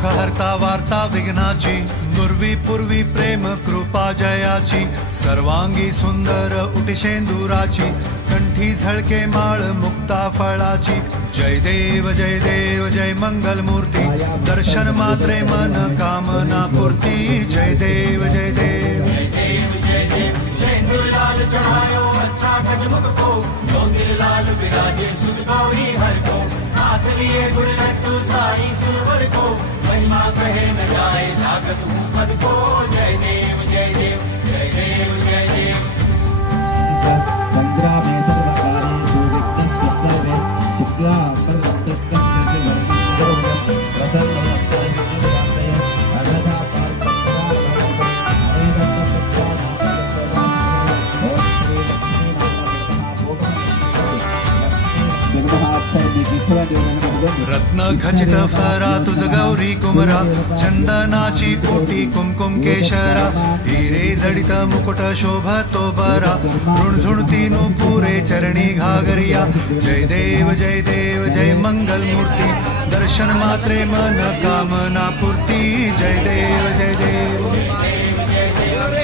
दुःखहर्ता वार्ता विघ्नाची, पूर्वी पूर्वी प्रेम कृपा जयाची, सर्वांगी सुंदर उटिशेंदुराची, कंठी झळके माळ मुक्ता फळाची. जय देव जय मंगल मूर्ती, दर्शन मात्रे मन कामना पूर्ती. जय देव जय देव शेंदूरलाल चढ़ायो अच्छा गजमुख को, ज्योतिर्लाल विराजे सुध गौरी हर को, हाथ लिए गुड़ लड्डू साई सुरवर को, महिमा कहे न जाए जागत मुखद को. जय देव जय देव जय देव जय देव. संग्रामे सर्वकारेषु विघ्नस्पृष्टवे शुक्ला रत्न खचित फरा तुझ गौरी कुमरा, चंदनाची ओटी कुमकुम केशरा, हिरे जडित मुकुट शोभतो बरा, झुणझुणती नुपुरे चरणी घागरिया. जय देव जय मंगल मूर्ती, दर्शन मात्रे मन कामना पूर्ती. जय देव जय देव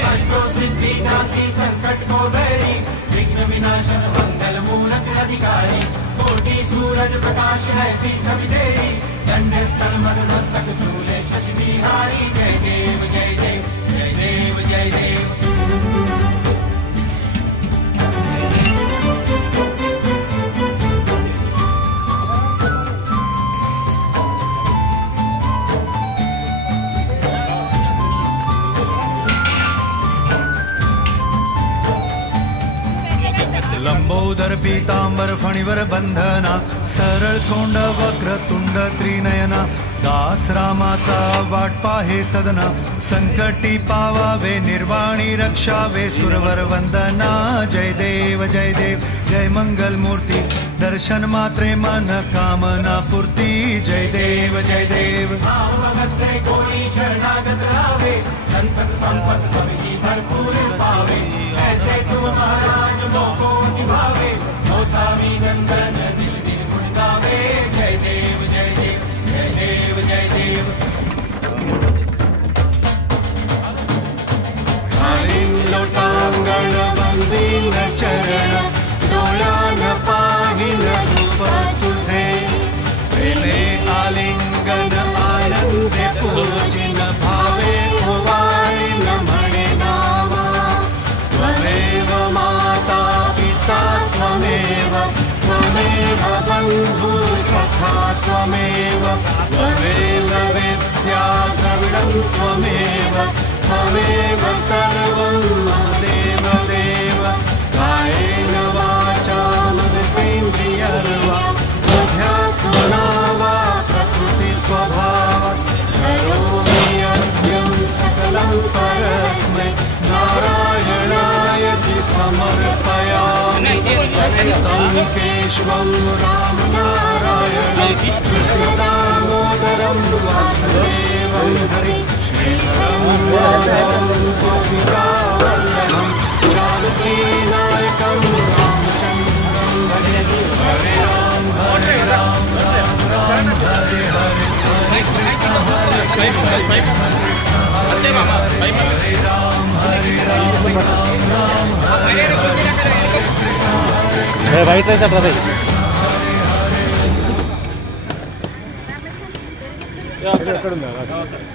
अष्टो सिद्धि दासी संकट को बैरी, विघ्न विनाशक मंगल मूलक अधिकारी, कोटि सूरज प्रकाश ऐसी छवि तेरी, दंड स्थल मद मस्तक झूले शशि बिहारी. जय देव जय देव जय देव जय देव. लंबोदर पीतांबर फणीवर बंधना, सरळ सोंड वक्र तुंड त्रिनयना, दास रामाचा वाट पाहे सदना, संकटी पावावे निर्वाणी रक्षावे सुरवर वंदना. जय देव जय मंगल मूर्ती, दर्शन मात्रे मन कामना पूर्ती. जय देव जय देव. भगत से कोई शरणागत आवे, संतत संपत सभी भरपूर पावे, ऐसे तुम महाराज मोको निभावे, गोसावी नंदन निज दिन गुण गावे. जय देव जय देव जय देव जय देव. खालीं लोटांगण वंदीन चरण, डोळ्यान पाहिन रूप तुझे, प्रेमे आलिंगन आनंदे पूजिन, भावे ओवाळीन म्हणे नावा. त्वमेव माता पिता त्वमेव, त्वमेव बंधु सखा त्वमेव, त्वमेव विद्या द्रविडं त्वमेव, त्वमेव सर्वं देव देव. कायेन वाचा मनसेन्द्रियर्वा, बुद्ध्यात्मना वा प्रकृति स्वभावात्, करोमि यज्ञं सकलं परस्मै, नारायणायति समर्पयामि. अच्युतं केशवं राम नारायणं, कृष्णदामोदरं वासुदेवं हरि, श्रीधरं माधवं गोपिकावल्लभं, जानकीनायकं रामचन्द्रं भजे. हरे राम राम राम हरे हरे, हरे कृष्ण कृष्ण हरे राम राम हरे हरे. वाईट नाही हरे हरे.